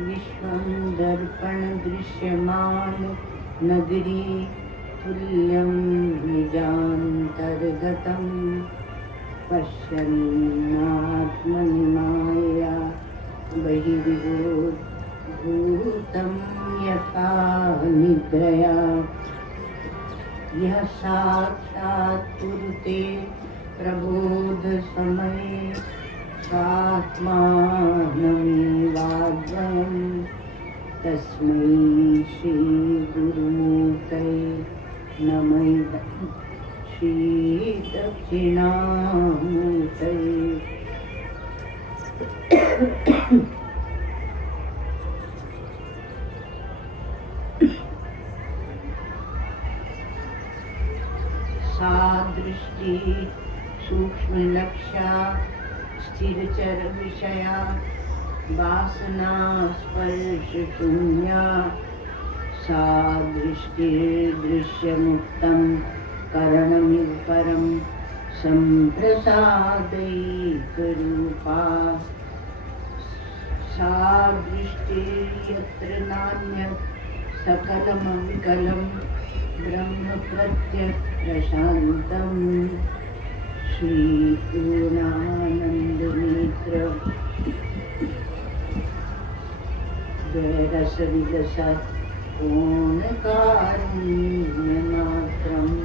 विश्वं दर्पण दृश्यमान नगरी तुल्यं निजान्तर्गतं पश्यन्नात्मनि मायया बहिर्भूतं यथा निद्रया यः साक्षात् कुरुते प्रबोधसमये स्वात्मानमेवाद्वयं तस्मै श्रीगुरुमूर्तये नमः श्रीदक्षिणामूर्तये। सा दृष्टि सूक्ष्मलक्ष्या स्थिरचर विषया वासना स्पर्श शून्या सा दृष्टिर्दृश्यमुक्तं करणमिव परं सम्प्रसादैकरूपा सा दृष्टिर्यत्र नान्यत् सकलमविकलं ब्रह्म प्रत्यप्रशान्तम्। श्री पूर्णानंद नेत्र द्वैरस विलस पूर्णकारुण्यमात्रम्।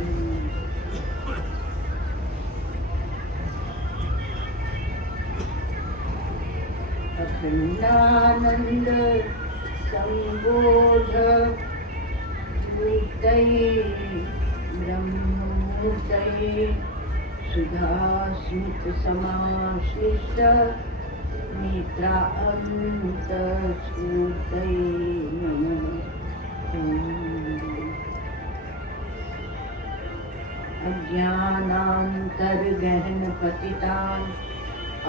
अखंडानंद संबोध मूर्तये ब्रह्ममूर्तये सुधास्मित समाश्लिष्ट नेत्रा अन्तस्फूर्तये नमः। अज्ञानान्तर्गहनपतितान्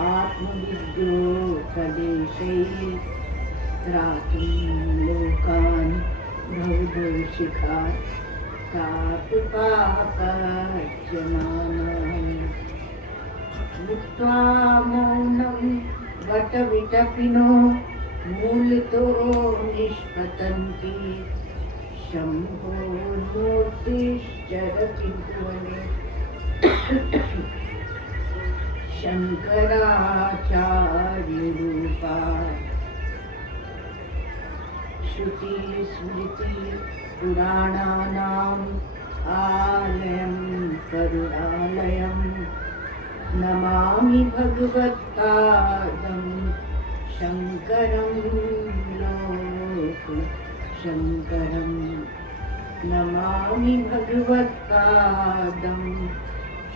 आत्मविद्योपदेशैः त्रातुं लोकान् भवदोषिकात् तातुपापच्यमानान् मुक्त्वा मौनं वटविटपिनो मूलतो निष्पतन्ति शम्भो मूर्तिश्चरति भुवने शङ्कराचार्यरूपा श्रुति स्मृति पुराणानाम् आलयं करुणालयं नमामि भगवत्पादं शङ्करं लोकशङ्करं नमामि भगवत्पादं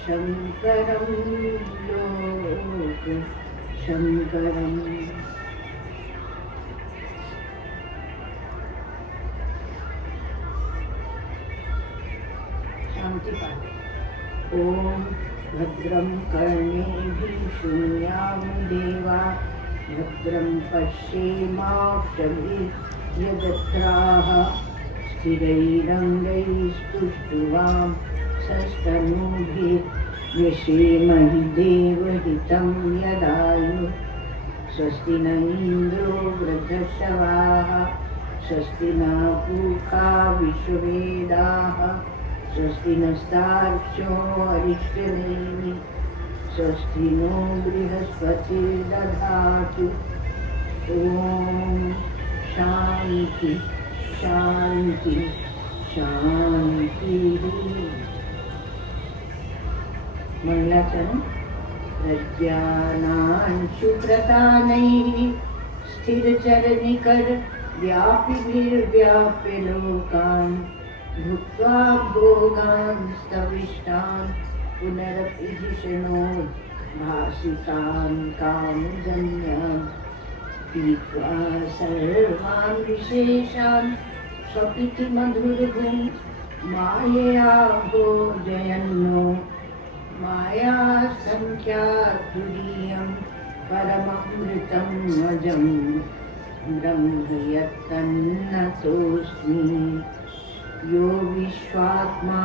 शङ्करं लोकशङ्करम्। ओम भद्रं कर्णेभिः शृणुयाम देवा भद्रं पश्येमाक्षभिर्यजत्राः स्थिरैरङ्गैस्तुष्टुवां सस्तनूभिर्व्यसेमहि देवहितं यदायुः स्वस्ति न इन्द्रो वृद्धश्रवाः स्वस्ति न पूषा विश्ववेदाः स्वस्ति नस्तार्क्ष्यो अरिष्टनेमि स्वस्ति नो बृहस्पतिर्दधातु। ओम शांति शांति शांति। मंगलाचरण। प्रज्ञानांशुप्रतानैः स्थिरचरनिकर व्यापिभिर्व्याप्य लोकान् भुक्त्वा भोगान् स्तविष्टान् पुनरपि धिषणोत् भासितां कामजन्यां पीत्वा सर्वान् विशेषान् स्वपिति मधुरगुं मायया भोजयन्नो माया संख्यातुरीयं परममृतं अजं ब्रह्म यत्तन्नतोऽस्मि यो विश्वात्मा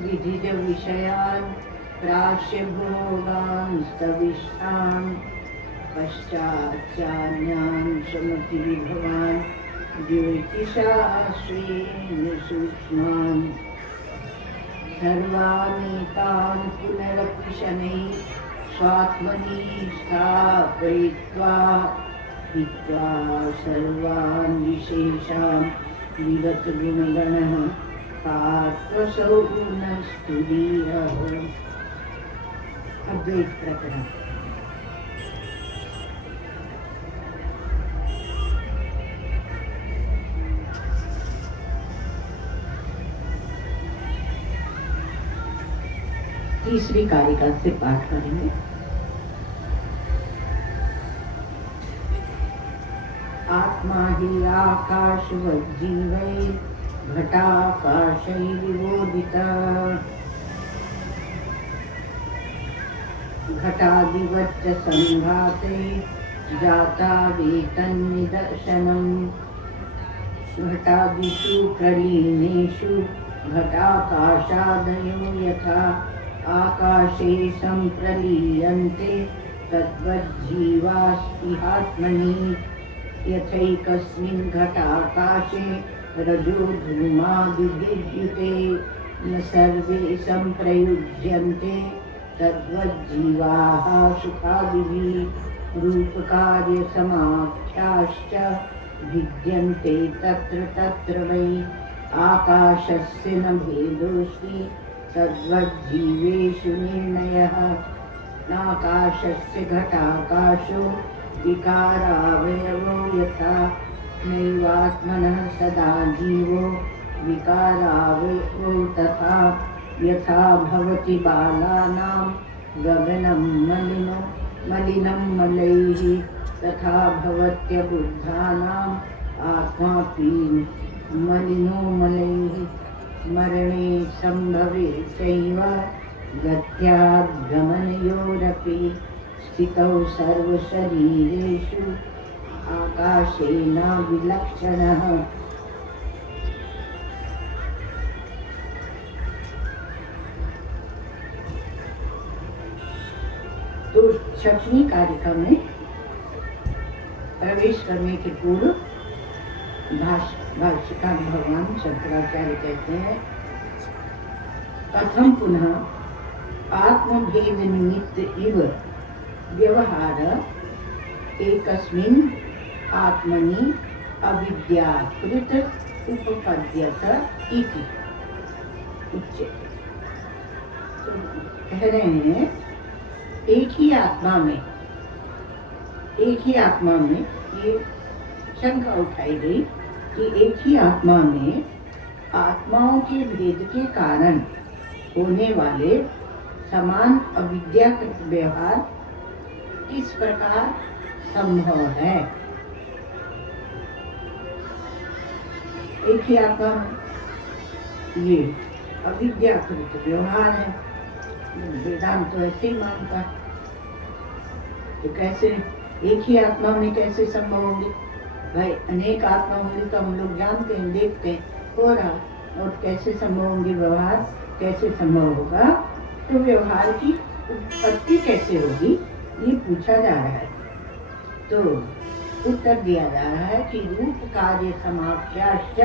विधिजविषयान् प्राश्य भोगान् स्तविष्ठान् पश्चाच्चान्यान् समतिविभवान् ज्योतिषाश्रेण सूक्ष्मान् सर्वानेतान् पुनरपि शनैः स्वात्मनि स्थापयित्वा हित्वा सर्वान् विशेषान् विगतगुणगणः पार्थसौ न स्तुतीयः। अद्वैत प्रकरण। तीसरी कारिका से पाठ करेंगे। आत्मा हि आकाशवज्जीवै घटाकाशैर्विबोधितः घटादिवच्च संघाते जाता वेतन्निदर्शनम् घटादिषु प्रलीनेषु घटाकाशादयो यथा आकाशे संप्रलीयन्ते तद्वज्जीवास्तिहात्मनि यथैकस्मिन् घटाकाशे रजो धूमादिविद्युते न सर्वे संप्रयुज्यन्ते तद्वज्जीवाः सुखादिभिः रूपकार्यसमाख्याश्च भिद्यन्ते तत्र तत्र वै आकाशस्य न भेदोऽस्ति तद्वज्जीवेषु निर्णयः नाकाशस्य घटाकाशो विकारावयवो यथा नैवात्मनः सदा जीवो विकारावयवो तथा यथा भवति बालानां गगनं मलिनं मलैः तथा भवत्यबुद्धानाम् आत्मापि मलिनो मलैः मरणे संभवे चैव गत्यागमनयोरपि स्थितौ सर्वशरीरेषु आकाशेन विलक्षणः। तो छठवीं कारिका में प्रवेश करने के पूर्व भाष्यकार भगवान शंकराचार्य कहते हैं कथम पुनः आत्मभेद निमित्त इव व्यवहार एकस्मिन् आत्मनि अविद्याकृत उपपद्यत इति उच्यते। तो कह रहे हैं एक ही आत्मा में ये शंका उठाई गई कि एक ही आत्मा में आत्माओं के भेद के कारण होने वाले समान अविद्याकृत व्यवहार किस प्रकार संभव है। एक ही आत्मा में ये अविद्याकृत व्यवहार है, वेदांत तो ऐसे ही मानता है। तो कैसे एक ही आत्मा में कैसे संभव होंगे? भाई अनेक आत्मा होंगी तो हम लोग जानते हैं, देखते हैं, हो रहा, और कैसे संभव होंगे व्यवहार, कैसे संभव होगा? तो व्यवहार की उत्पत्ति कैसे होगी ये पूछा जा रहा है। तो उत्तर दिया जा रहा है कि रूप कार्य समाख्याश्च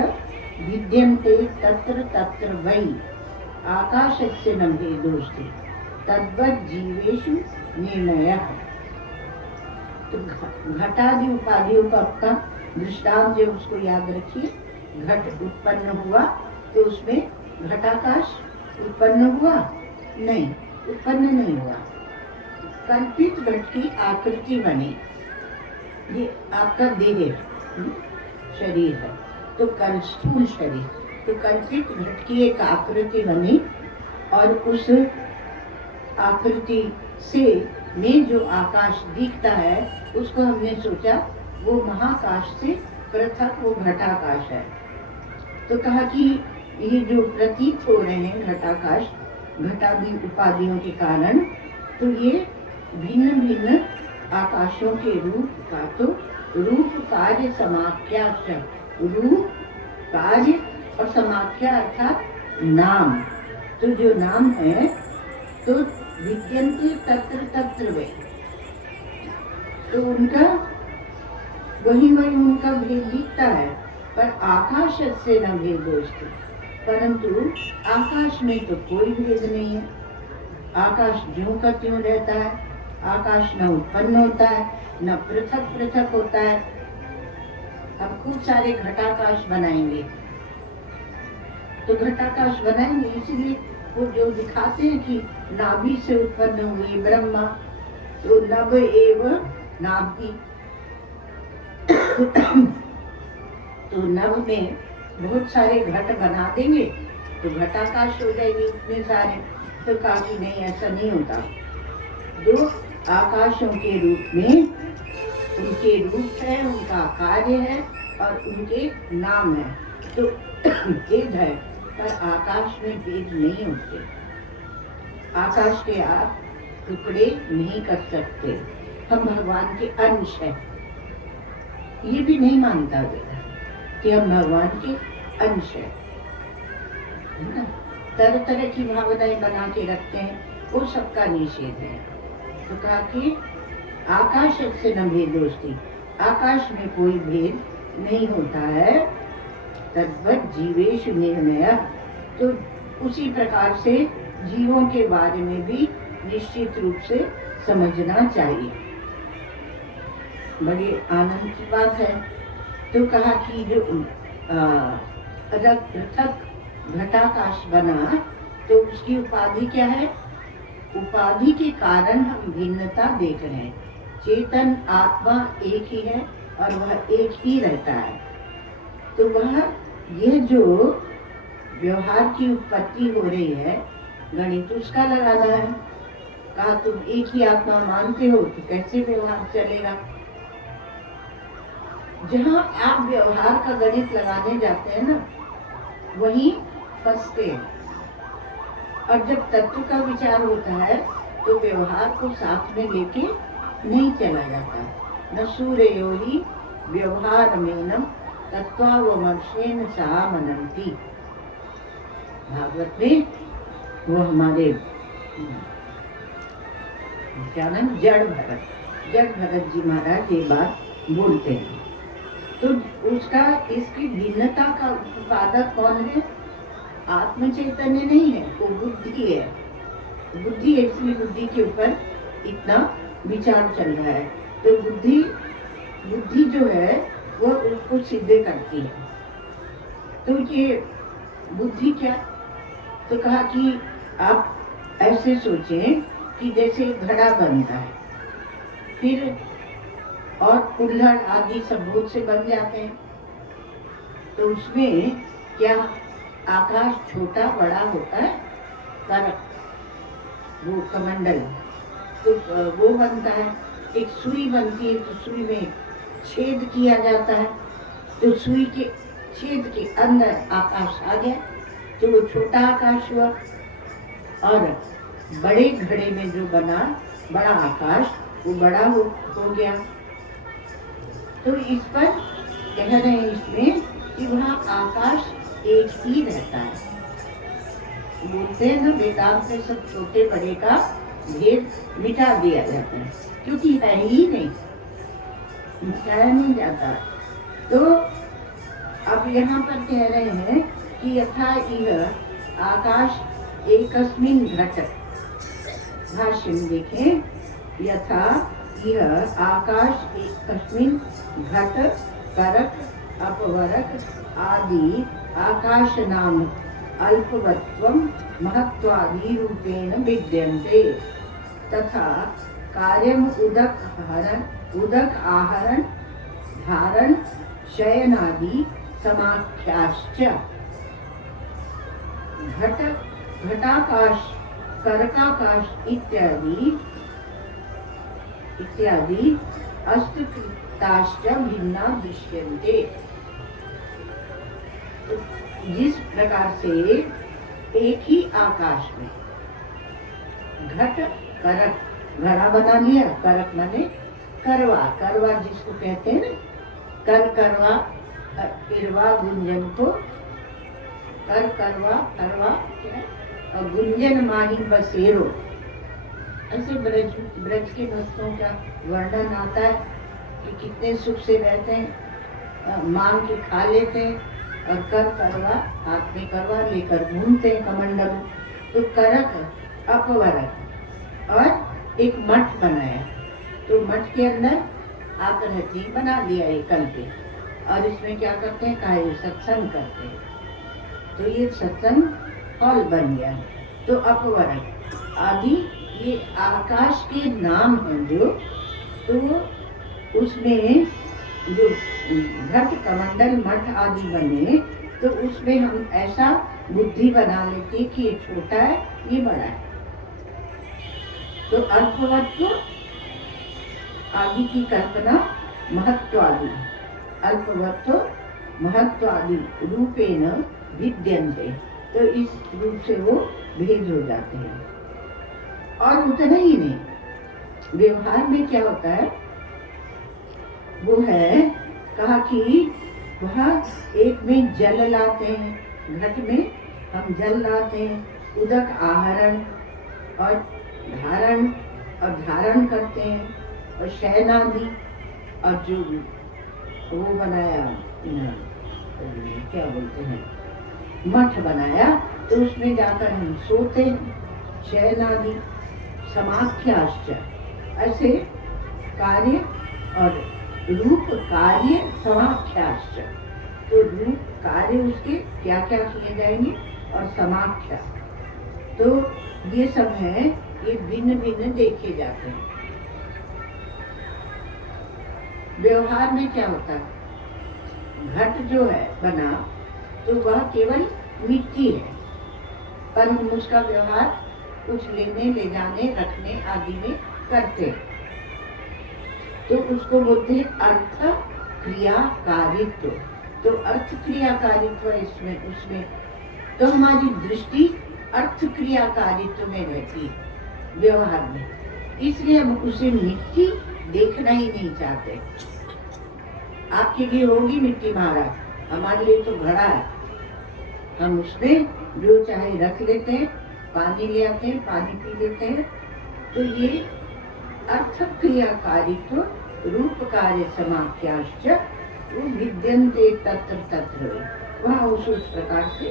विद्यन्ते तत्र तत्र वै आकाशस्य न भेदोऽस्ति तद्वज्जीवेषु निर्णयः। तो घटादि उपाधियों का आपका दृष्टांत जो उसको याद रखिए। घट उत्पन्न हुआ तो उसमें घटाकाश उत्पन्न हुआ नहीं, उत्पन्न नहीं हुआ। कल्पित घट की आकृति बनी, ये आपका देह शरीर है, तो स्थूल शरीर, तो कल्पित घट की एक आकृति बनी और उस आकृति से में जो आकाश दिखता है उसको हमने सोचा वो महाकाश से पृथक वो घटाकाश है। तो कहा कि ये जो प्रतीत हो रहे हैं घटाकाश, घटादि उपाधियों के कारण, तो ये भिन्न भिन्न आकाशों के रूप का, तो रूप कार्य समाख्या, रूप कार्य और समाख्या अर्थात नाम। तो जो नाम है तो विद्यन्ते तत्र तत्र वे, तो उनका वही उनका भेद दिखता है। पर आकाश से न भेद दोस्त, परंतु आकाश में तो कोई भेद नहीं है। आकाश ज्यों का त्यों रहता है। आकाश न उत्पन्न होता है न पृथक पृथक होता है। हम खूब सारे घटाकाश बनाएंगे, तो घटाकाश बनाएंगे इसलिए वो जो दिखाते हैं कि नाभि से उत्पन्न हुए ब्रह्मा, तो नभ एव नाभि, तो नभ में बहुत सारे घट बना देंगे तो घटाकाश हो जाएगी इतने सारे। तो काफी नहीं, ऐसा नहीं होता। जो आकाशों के रूप में उनके रूप है, उनका कार्य है और उनके नाम है, तो भेद है, पर आकाश में भेद नहीं होते। आकाश के आप टुकड़े नहीं कर सकते। हम भगवान के अंश है, ये भी नहीं मानता वेद कि हम भगवान के अंश है ना। तरह तरह की भावनाएं बना के रखते हैं, वो सबका निषेध है। तो कहा कि आकाश से न भेद दोस्ती, आकाश में कोई भेद नहीं होता है। तद्वत जीवेश निर्णय, तो उसी प्रकार से जीवों के बारे में भी निश्चित रूप से समझना चाहिए। बड़ी आनंद की बात है। तो कहा कि जो पृथक घटाकाश बना, तो उसकी उपाधि क्या है? उपाधि के कारण हम भिन्नता देख रहे हैं। चेतन आत्मा एक ही है और वह एक ही रहता है। तो वह ये जो व्यवहार की उत्पत्ति हो रही है, गणित उसका लगाना है। कहा तुम एक ही आत्मा मानते हो तो कैसे व्यवहार चलेगा? जहाँ आप व्यवहार का गणित लगाने जाते हैं ना, वहीं फंसते हैं। और जब तत्व का विचार होता है तो व्यवहार को साथ में लेके नहीं चला जाता। न सूर्यो ही व्यवहार मेनम तत्वावमर्शेन सा मनंती। भागवत में वो हमारे क्या नाम, जड़ भरत जी महाराज ये बात बोलते हैं। तो उसका, इसकी भिन्नता का उत्पादक कौन है? आत्म चैतन्य नहीं है, वो बुद्धि है। बुद्धि है, इसलिए बुद्धि के ऊपर इतना विचार चल रहा है। तो बुद्धि जो है वो उसको सिद्ध करती है। तो ये बुद्धि क्या? तो कहा कि आप ऐसे सोचें कि जैसे घड़ा बनता है, फिर और कुल्हड़ आदि सब बहुत से बन जाते हैं। तो उसमें क्या आकाश छोटा बड़ा होता है? करक, वो कमंडल, तो वो बनता है। एक सुई बनती है, तो सुई में छेद किया जाता है, तो सुई के छेद के अंदर आकाश आ गया, तो वो छोटा आकाश हुआ। और बड़े घड़े में जो बना बड़ा आकाश, वो बड़ा हो गया। तो इस पर कह रहे हैं इसमें कि वहाँ आकाश एक ही रहता है। बोलते हैं ना वेदांत में सब छोटे बड़े का भेद मिटा दिया जाता है, क्योंकि है ही नहीं, मिटाया नहीं जाता। तो अब यहाँ पर कह रहे हैं कि यथा यह आकाश एकस्मिन् घट, भाष्य में देखें, यथा यह आकाश एकस्मिन् घट करक अपवरक आदि आकाश नाम अल्पवत्वं महत्वादि रूपेण विद्यन्ते, तथा कार्यम उदक आहरण धारण शयनादि समाख्याश्च। घटाकाश करकाकाश इत्यादि इत्यादि अस्तिकृताश्च भिन्ना दृश्यन्ते। तो जिस प्रकार से एक ही आकाश में घट करक, घड़ा बना लिया, करक माने करवा, करवा जिसको कहते हैं ना, कर करवा इरवा गुंजन को कर करवा करवा और गुंजन माही बसेरो, ऐसे ब्रज के भक्तों का वर्णन आता है कि कितने सुख से रहते हैं, मांग के खा लेते हैं और कर करवा, हाथ में करवा लेकर घूमते हैं कमंडल। तो करक अपवरक और एक मठ बनाया, तो मठ के अंदर आकृति बना दिया एक कल पे, और इसमें क्या करते हैं, काय सत्संग करते हैं। तो ये सत्संग हॉल बन गया। तो अपवरक आदि ये आकाश के नाम हैं जो, तो उसमें जो घट कमंडल मठ आदि बने, तो उसमें हम ऐसा बुद्धि बना लेते कि ये छोटा है ये बड़ा है। तो अल्पवत्व आदि की कल्पना महत्वादि, अल्पवत्व महत्वादि रूपेण विद्यन्ते, तो इस रूप से वो भेद हो जाते हैं। और उतना ही नहीं, व्यवहार में क्या होता है वो है, कहा कि वह एक में जल लाते हैं, घट में हम जल लाते हैं, उदक आहरण और धारण करते हैं, और शयनादि, और जो वो बनाया क्या बोलते हैं मठ बनाया, तो उसमें जाकर हम सोते हैं, शयनादि समाख्याश्च, ऐसे कार्य और रूप कार्य समाख्याश्च, तो रूप कार्य उसके क्या क्या किए जाएंगे और समाख्या, तो ये सब है, ये भिन्न भिन्न देखे जाते हैं। व्यवहार में क्या होता है, घट जो है बना तो वह केवल मिट्टी है, पर हम उसका व्यवहार कुछ लेने ले जाने रखने आदि में करते हैं, तो उसको बोलते हैं अर्थ क्रियाकारित्व। तो अर्थ क्रियाकारित्व इसमें उसमें तो हमारी दृष्टि अर्थ क्रियाकारित्व में रहती है व्यवहार में, इसलिए हम उसे मिट्टी देखना ही नहीं चाहते। आपके लिए होगी मिट्टी महाराज, हमारे लिए तो घड़ा है, हम उसमें जो चाहे रख लेते हैं, पानी ले आते हैं, पानी पी लेते हैं। तो ये अर्थ क्रियाकारित्व रूप कार्य समाख्याश्च वो विद्यन्ते तत्र तत्र, वहाँ उस प्रकार से,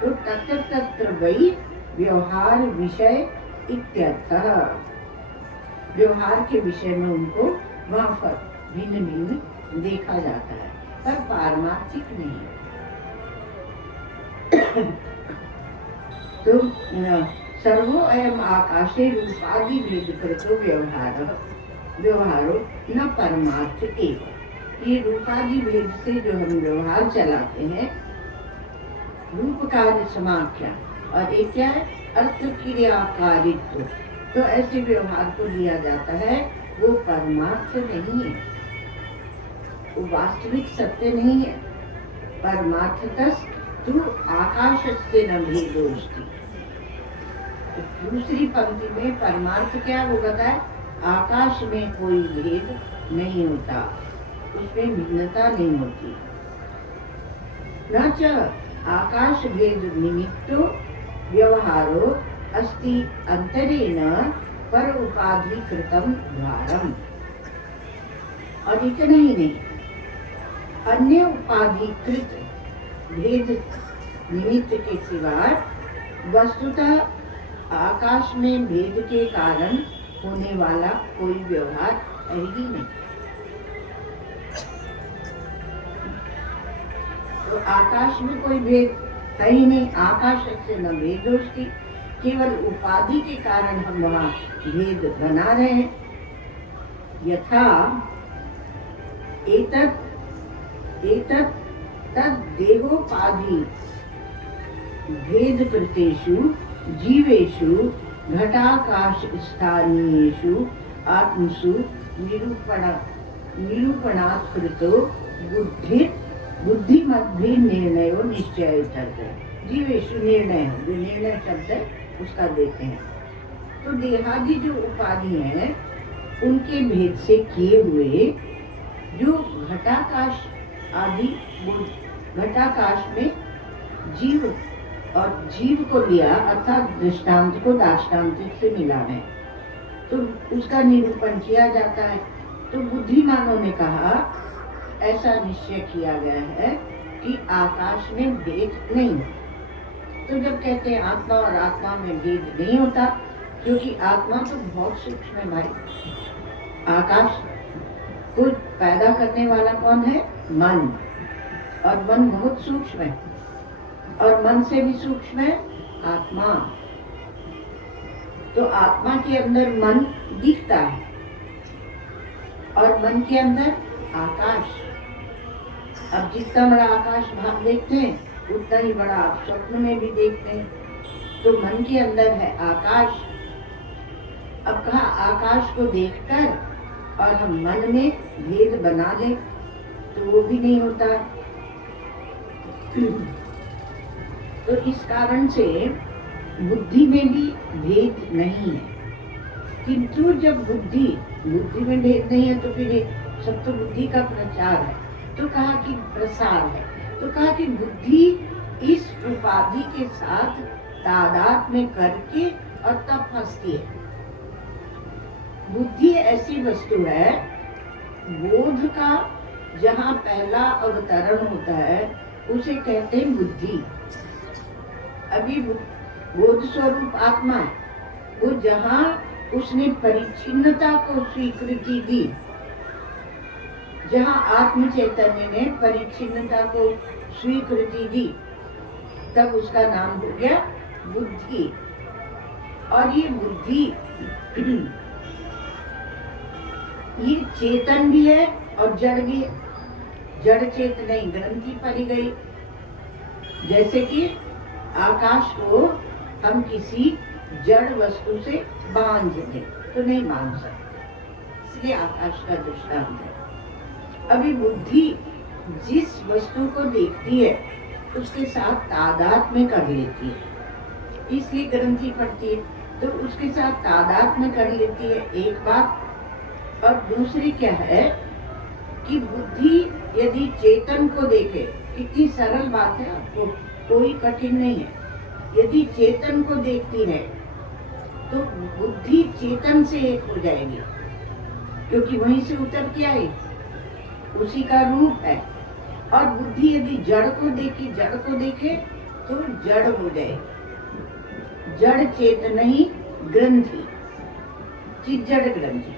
तो तत्र तत्र वही व्यवहार विषय इत्यर्थः, व्यवहार के विषय में उनको वहाँ पर भिन्न भिन्न देखा जाता है, पर पारमार्थिक नहीं। तो सर्वो अयम आकाशे रूपादि भेद कृतो व्यवहारो न परमार्थ एव। ये रूपादि भेद से जो हम व्यवहार चलाते हैं, रूप कार्य समाख्या, और एक क्या है अर्थ क्रियाकारित्व, तो ऐसे व्यवहार को लिया जाता है, वो परमार्थ नहीं है, वो वास्तविक सत्य नहीं है। परमार्थतः तू आकाशस्य न भेदोस्ति, दूसरी पंक्ति में परमार्थ क्या वो बताए, आकाश में कोई भेद नहीं होता, उसमें भिन्नता नहीं होती। न च आकाश भेद निमित्तो व्यवहारो अस्ति अंतरेण पर उपाधिकृतम द्वारम, और इतना ही नहीं, अन्य उपाधिकृत भेद निमित्त के सिवा वस्तुतः आकाश में भेद के कारण होने वाला कोई व्यवहार है ही नहीं। तो आकाश में कोई भेद है ही नहीं, आकाश से न भेदोस्ति, केवल उपाधि के कारण हम वहाँ भेद बना रहे हैं। यथा एतत् तद देहोपाधि भेद कृतेषु जीवेषु घटाकाश स्थानीयेषु आत्मसु निरूपणात्कृतो बुद्धिमद्भि निर्णयो निश्चय जीवेशु निर्णय, जो निर्णय शब्द है उसका देते हैं। तो देहादि जो उपाधि है उनके भेद से किए हुए जो घटाकाश आदि, घटाकाश में जीव और जीव को लिया अर्थात दृष्टांत को दाष्टान्तिक से मिला है, तो उसका निरूपण किया जाता है। तो बुद्धिमानों ने कहा ऐसा निश्चय किया गया है कि आकाश में भेद नहीं। तो जब कहते हैं आत्मा और आत्मा में भेद नहीं होता, क्योंकि आत्मा तो बहुत सूक्ष्म है भाई। आकाश को पैदा करने वाला कौन है? मन, और मन बहुत सूक्ष्म है, और मन से भी सूक्ष्म है आत्मा। तो आत्मा के अंदर मन दिखता है और मन के अंदर आकाश। अब जितना बड़ा आकाश भाग देखते हैं उतना ही बड़ा आप स्वप्न में भी देखते हैं। तो मन के अंदर है आकाश। अब कहा आकाश को देखकर और हम मन में भेद बना लें तो वो भी नहीं होता। तो इस कारण से बुद्धि में भी भेद नहीं है। किंतु जब बुद्धि में भेद नहीं है तो फिर सब तो बुद्धि का प्रचार है, तो कहा कि प्रसार है। तो कहा कि बुद्धि इस उपाधि के साथ तादाद में करके और तब फंसती है। बुद्धि ऐसी वस्तु है, बोध का जहाँ पहला अवतरण होता है उसे कहते हैं बुद्धि। अभी बोध स्वरूप आत्मा है, वो जहाँ उसने परिच्छिन्नता को स्वीकृति दी, जहाँ आत्म चैतन्य ने परिच्छिन्नता को स्वीकृति दी, तब उसका नाम हो गया बुद्धि। और ये बुद्धि ये चेतन भी है और जड़ भी है। जड़ चेतन नहीं, ग्रंथि पड़ी गई। जैसे कि आकाश को हम किसी जड़ वस्तु से बांध दें तो नहीं बांध सकते, इसलिए आकाश का दृष्टांत है। अभी बुद्धि जिस वस्तु को देखती है उसके साथ तादाद में कर लेती है, इसलिए ग्रंथि पड़ती है। तो उसके साथ तादाद में कर लेती है एक बात। और दूसरी क्या है कि बुद्धि यदि चेतन को देखे, कितनी सरल बात है, आपको कोई कठिन नहीं है। यदि चेतन को देखती है तो बुद्धि चेतन से एक हो जाएगी, क्योंकि वहीं से उतर के आई, उसी का रूप है। और बुद्धि यदि जड़ को देखे तो जड़ हो जाएगी। जड़ चेतन ही ग्रंथि, चिज्जड़ ग्रंथि।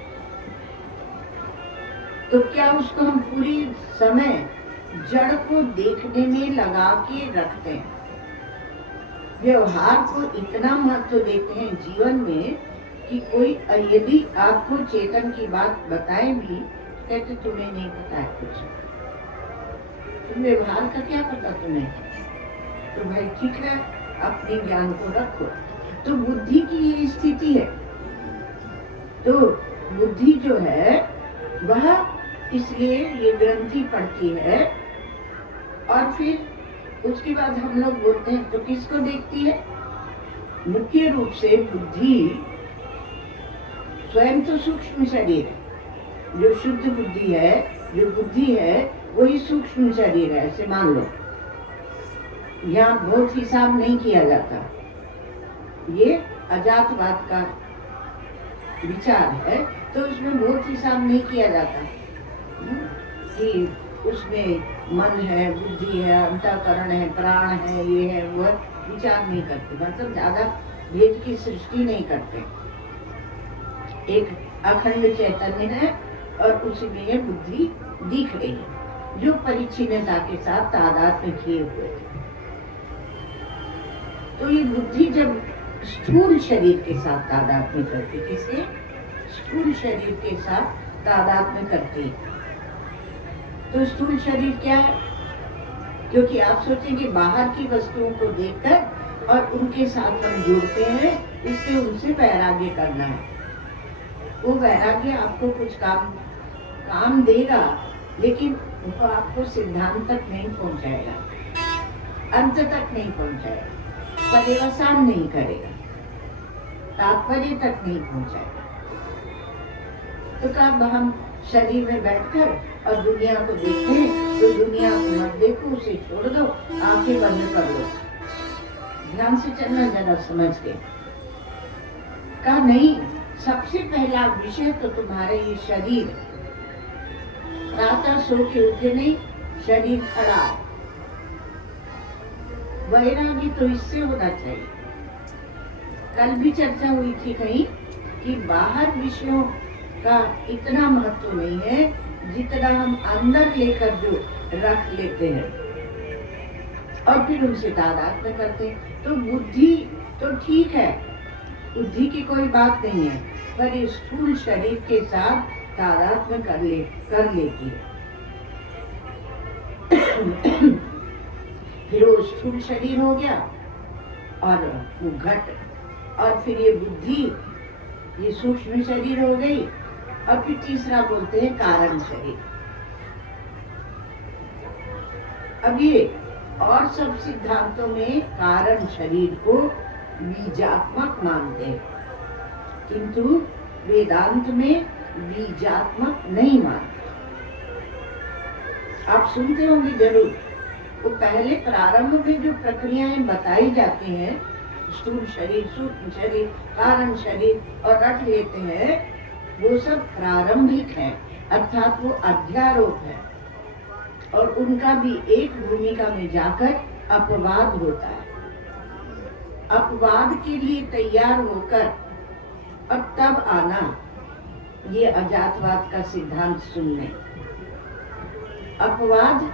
तो क्या उसको हम पूरी समय जड़ को देखने में लगा के रखते हैं। व्यवहार को इतना महत्व देते हैं जीवन में कि कोई यदि आपको चेतन की बात बताए भी कहते तुम्हें नहीं पता है कुछ, तुम व्यवहार का क्या पता तुम्हें, तो भाई ठीक है अपने ज्ञान को रखो। तो बुद्धि की ये स्थिति है। तो बुद्धि जो है वह इसलिए ये ग्रंथि पड़ती है। और फिर उसके बाद हम लोग बोलते हैं तो किसको देखती है? मुख्य रूप से बुद्धि स्वयं तो सूक्ष्म शरीर है, जो शुद्ध बुद्धि है, जो बुद्धि है वही सूक्ष्म शरीर है। ऐसे मान लो, यहाँ बहुत हिसाब नहीं किया जाता, ये अजातवाद का विचार है, तो उसमें बहुत हिसाब नहीं किया जाता कि उसमें मन है, बुद्धि है, अंतःकरण है, प्राण है, ये है, वो विचार नहीं करते, मतलब ज्यादा भेद की सृष्टि नहीं करते। एक अखंड चैतन्य है और उसी में ये बुद्धि दिख रही है, जो परिच्छिन्नता के साथ तादाद में किए हुए थे। तो ये बुद्धि जब स्थूल शरीर के साथ तादाद में करती, किसके? स्थूल शरीर के साथ तादाद में करती। तो स्थूल शरीर क्या है? क्योंकि आप सोचेंगे बाहर की वस्तुओं को देखकर और उनके साथ हम जुड़ते हैं, इससे उनसे वैराग्य करना है। वो वैराग्य आपको कुछ काम देगा, लेकिन वो आपको सिद्धांत तक नहीं पहुंचाएगा, अंत तक नहीं पहुंचाएगा, पर्यवसान नहीं करेगा, तात्पर्य तक नहीं पहुंचाएगा। तो कब हम शरीर में बैठकर और दुनिया को देखते हैं, तो दुनिया को मत देखो, उसे छोड़ दो, आंखें बंद कर लो, ध्यान से चलना जरा समझ के। कहा नहीं, सबसे पहला विषय तो तुम्हारा ये शरीर। प्रातः सो के उठे नहीं, शरीर खड़ा है। वैराग्य तो इससे होना चाहिए। कल भी चर्चा हुई थी कहीं कि बाहर विषयों का इतना महत्व नहीं है जितना हम अंदर लेकर जो रख लेते हैं और फिर उनसे तादात्म्य करते हैं। तो बुद्धि तो ठीक है, बुद्धि की कोई बात नहीं है, पर इस स्थूल शरीर के साथ तादात्म्य कर लेती है। फिर वो स्थूल शरीर हो गया और वो घट, और फिर ये बुद्धि, ये सूक्ष्म शरीर हो गई, और फिर तीसरा बोलते हैं कारण शरीर। अब ये और सब सिद्धांतों में कारण शरीर को बीजात्मक मानते हैं, किंतु वेदांत में बीजात्मक नहीं मानते। आप सुनते होंगे जरूर, वो पहले प्रारंभ में जो प्रक्रियाएं बताई जाती हैं, स्थूल शरीर, सूक्ष्म शरीर, कारण शरीर और रट लेते हैं, वो सब प्रारंभिक है, अर्थात वो अध्यारोप है, और उनका भी एक भूमिका में जाकर अपवाद होता है। अपवाद के लिए तैयार होकर और तब आना, ये अजातवाद का सिद्धांत सुनने। अपवाद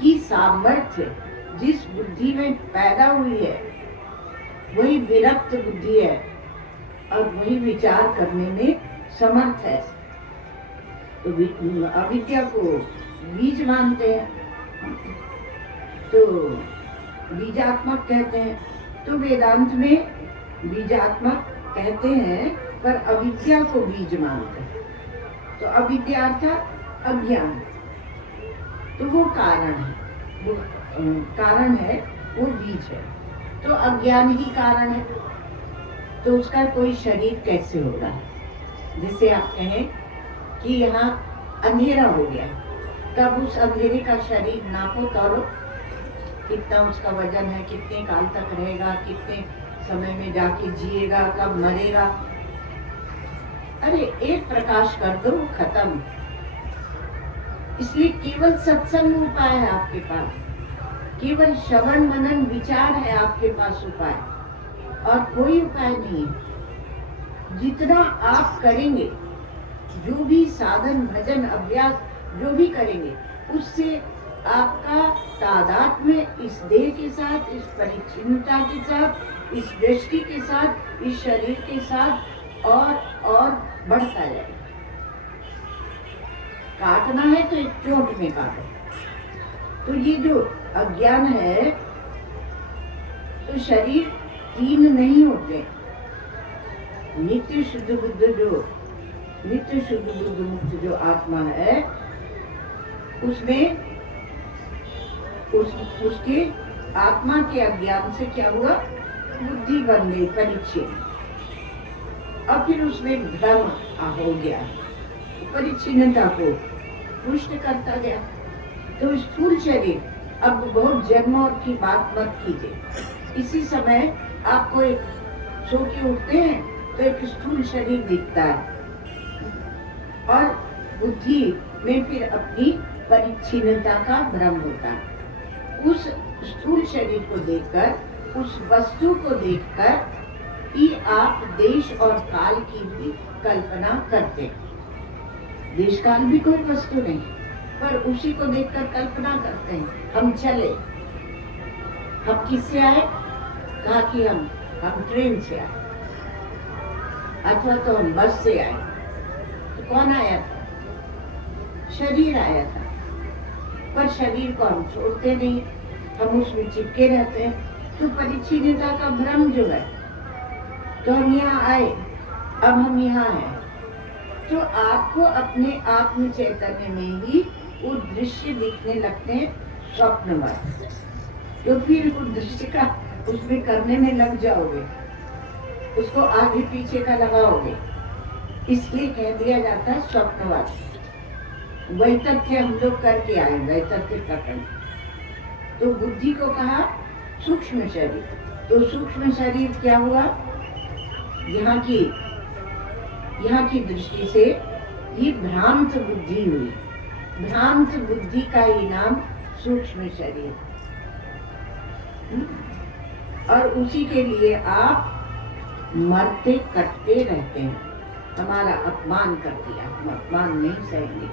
की सामर्थ्य जिस बुद्धि में पैदा हुई है, वही विरक्त बुद्धि है और वही विचार करने में समर्थ है। तो अविद्या को बीज मानते हैं, तो बीजात्मक कहते हैं। तो वेदांत में बीजात्मक कहते हैं, पर अविद्या को बीज मानते हैं। तो अविद्या अर्थात अज्ञान, तो वो कारण है, वो कारण है, वो बीज है। तो अज्ञान ही कारण है, तो उसका कोई शरीर कैसे होगा? जैसे आप कहें कि यहाँ अंधेरा हो गया, तब उस अंधेरे का शरीर नापो तोलो, कितना उसका वजन है, कितने काल तक रहेगा, कितने समय में जाके जिएगा, कब मरेगा। अरे एक प्रकाश कर दो, खत्म। इसलिए केवल सत्संग उपाय है आपके पास, केवल श्रवण मनन विचार है आपके पास उपाय, और कोई उपाय नहीं है। जितना आप करेंगे, जो भी साधन भजन अभ्यास जो भी करेंगे, उससे आपका तादात्म्य इस देह के साथ, इस परिच्छिन्नता के साथ, इस दृष्टि के साथ, इस शरीर के साथ और बढ़ता जाएगा। काटना है तो एक चोट में काटो। तो ये जो अज्ञान है, तो शरीर तीन नहीं होते। नित्य शुद्ध बुद्ध जो, नित्य शुद्ध बुद्ध मुक्त जो आत्मा है, उसमें उसके आत्मा के अज्ञान से क्या हुआ? बुद्धि बन गई परिच्छिन्न, और फिर उसमें भ्रम हो गया, परिच्छिन्नता को पुष्ट करता गया। तो स्थूल शरीर, अब बहुत जन्मों की बात मत कीजिए। इसी समय आपको एक सो के उठते हैं तो एक स्थूल शरीर दिखता है, और बुद्धि में फिर अपनी परिच्छिन्नता का भ्रम होता है। उस स्थूल शरीर को देखकर, उस वस्तु को देखकर ही आप देश और काल की भी कल्पना करते हैं। देश काल भी कोई वस्तु नहीं, पर उसी को देखकर कल्पना करते हैं। हम चले, हम किससे आए? कहा कि हम ट्रेन से आए, अथवा तो हम बस से आए। तो कौन आया था? शरीर आया था, पर शरीर को हम छोड़ते नहीं, हम उसमें चिपके रहते हैं। तो परिच्छिन्नता का भ्रम जो है, तो हम यहाँ आए, अब हम यहाँ हैं, तो आपको अपने आत्म चैतन्य में ही वो दृश्य दिखने लगते हैं स्वप्नवत। तो फिर वो दृश्य का उसमें करने में लग जाओगे, उसको आगे पीछे का लगाओगे, इसलिए कह दिया जाता है स्वप्नवत। वैतथ्य हम लोग करके आए, वैतथ्य प्रकरण। तो बुद्धि को कहा सूक्ष्म शरीर। तो सूक्ष्म शरीर क्या हुआ? यहाँ की दृष्टि से ये भ्रांत बुद्धि हुई। भ्रांत बुद्धि का ही नाम सूक्ष्म शरीर। और उसी के लिए आप मरते कटते रहते हैं। हमारा अपमान कर दिया, हम अपमान नहीं सहेंगे,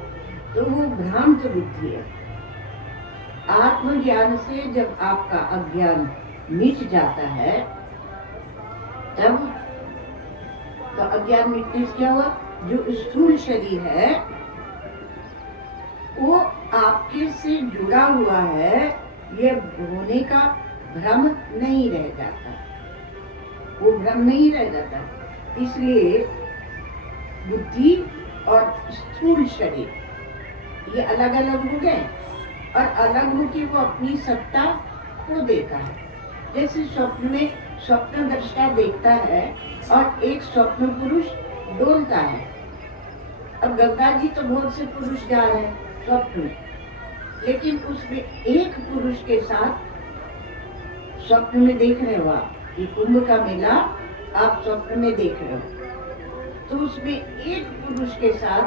तो वो भ्रांत बुद्धि है। आत्मज्ञान से जब आपका अज्ञान मिट जाता है, तब तो अज्ञान मिटने से क्या हुआ? जो स्थूल शरीर है वो आपके से जुड़ा हुआ है, ये होने का भ्रम नहीं रह जाता, वो भ्रम नहीं रह जाता। इसलिए बुद्धि और स्थूल शरीर ये अलग अलग हो गए, और अलग होकर वो अपनी सत्ता खो देता है। जैसे स्वप्न में स्वप्न दृष्टा देखता है और एक स्वप्न पुरुष डोलता है। अब गंगा जी तो बहुत से पुरुष जा रहे हैं स्वप्न में, लेकिन उसमें एक पुरुष के साथ स्वप्न में देख रहे हो आप, ये कुंभ का मेला आप स्वप्न में देख रहे हो, तो उसमें एक पुरुष के साथ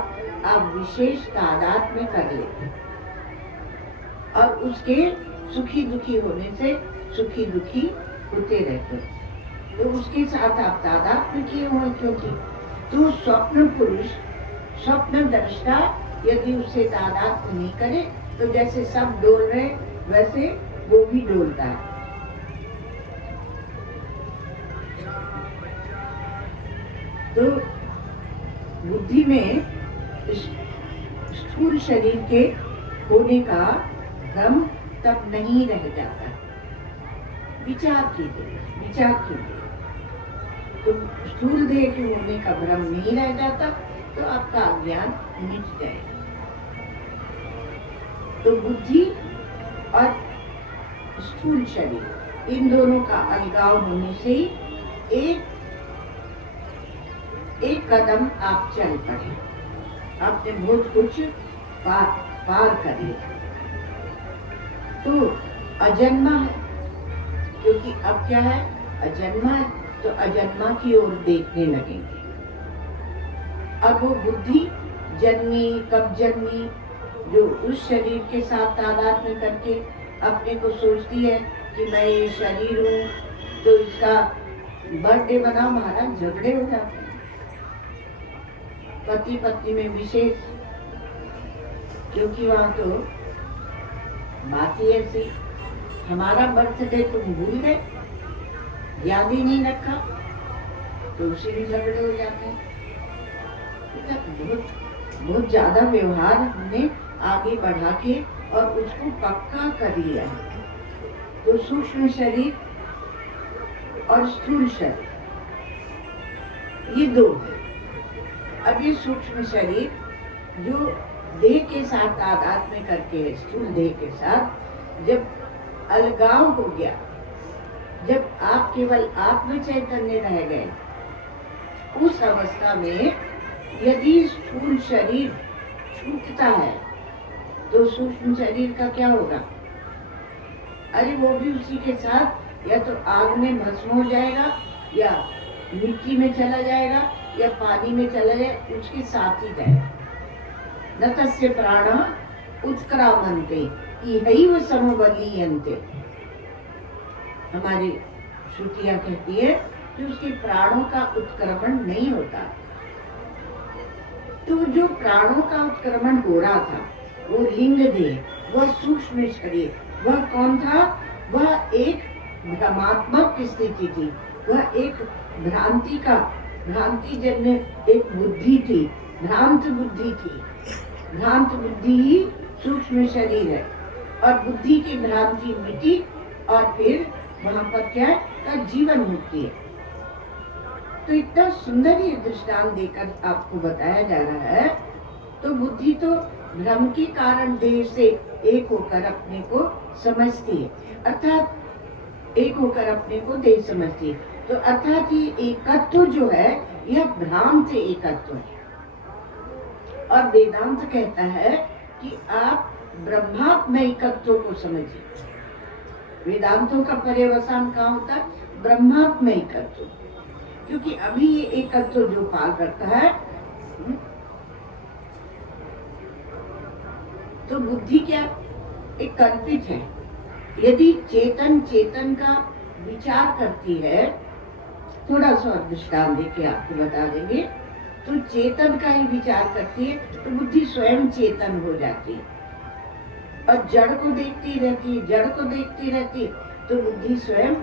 आप विशेष तादाद में कर लेते और उसके सुखी दुखी होने से सुखी दुखी होते रहते, तो उसके साथ आप तादाद में किए हुए। क्योंकि तो स्वप्न पुरुष, स्वप्न दृष्टा यदि उससे तादाद नहीं करे, तो जैसे सब डोल रहे वैसे वो भी डोलता है। तो बुद्धि में स्थूल शरीर के होने का भ्रम तब नहीं रह जाता। विचार कीजिए। तो स्थूल देह के होने का भ्रम नहीं रह जाता, तो आपका अज्ञान मिट जाएगा। तो बुद्धि और स्थूल शरीर, इन दोनों का अलगाव होने से ही एक कदम आप चल पड़े, आपने बहुत कुछ पार कर लिया। तो अजन्मा है, क्योंकि अब क्या है? अजन्मा है, तो अजन्मा की ओर देखने लगेंगे। अब वो बुद्धि जन्मी कब जन्मी, जो उस शरीर के साथ तादाद में करके अपने को सोचती है कि मैं ये शरीर हूँ, तो इसका बर्थडे बनाओ, महाराज झगड़े हो जाते हैं पति पत्नी में विशेष, क्योंकि वहां तो बात ही ऐसी, हमारा बर्थडे तुम भूल गए, याद ही नहीं रखा, तो उसी में झगड़े हो जाते हैं। बहुत ज्यादा व्यवहार हमने आगे बढ़ा के और उसको पक्का कर लिया है। तो सूक्ष्म शरीर और स्थूल शरीर ये दो है। अब ये सूक्ष्म शरीर जो देह के साथ तादाद में करके है, स्थूल देह के साथ जब अलगाव हो गया, जब आप केवल आत्म चैतन्य रह गए, उस अवस्था में यदि स्थूल शरीर छूटता है तो सूक्ष्म शरीर का क्या होगा? अरे वो भी उसी के साथ या तो आग में भस्म हो जाएगा, या मिट्टी में चला जाएगा, या पानी में चला जाए, उसके साथ ही जाएगा। न तस्य प्राण उत्क्रामन्ते इहैव समबलीयन्ते। हमारी श्रुतियां कहती है कि उसके प्राणों का उत्क्रमण नहीं होता। तो जो प्राणों का उत्क्रमण हो रहा था, वो लिंग देह, वह सूक्ष्म शरीर, वह कौन था? वह एक भ्रमात्मक स्थिति थी, वह एक भ्रांति जन्य एक बुद्धि थी, भ्रांत बुद्धि थी। भ्रांत बुद्धि ही सूक्ष्म शरीर है, और बुद्धि की भ्रांति मिटी और फिर वहां पर क्या है? जीवन मुक्ति है। तो इतना सुंदर ये दृष्टांत देकर आपको बताया जा रहा है। तो बुद्धि तो भ्रम के कारण देह से एक होकर अपने को समझती है, अर्थात एक होकर अपने को देह समझती है। तो अर्थात ये एकत्व जो है यह भ्रांत एकत्व है। और वेदांत कहता है कि आप ब्रह्मात्म एकत्व को समझिए। वेदांतों का पर्यवसान कहाँ होता है? ब्रह्मात्म एकत्व। क्योंकि अभी ये एकत्व जो पाल रखा है, तो बुद्धि क्या एक कल्पित है। यदि चेतन चेतन का विचार करती है, थोड़ा सा दृष्टांत देके आपको बता देंगे, तो चेतन का ही विचार करती है तो बुद्धि स्वयं चेतन हो जाती है। और जड़ को देखती रहती है, जड़ को देखती रहती है, तो बुद्धि स्वयं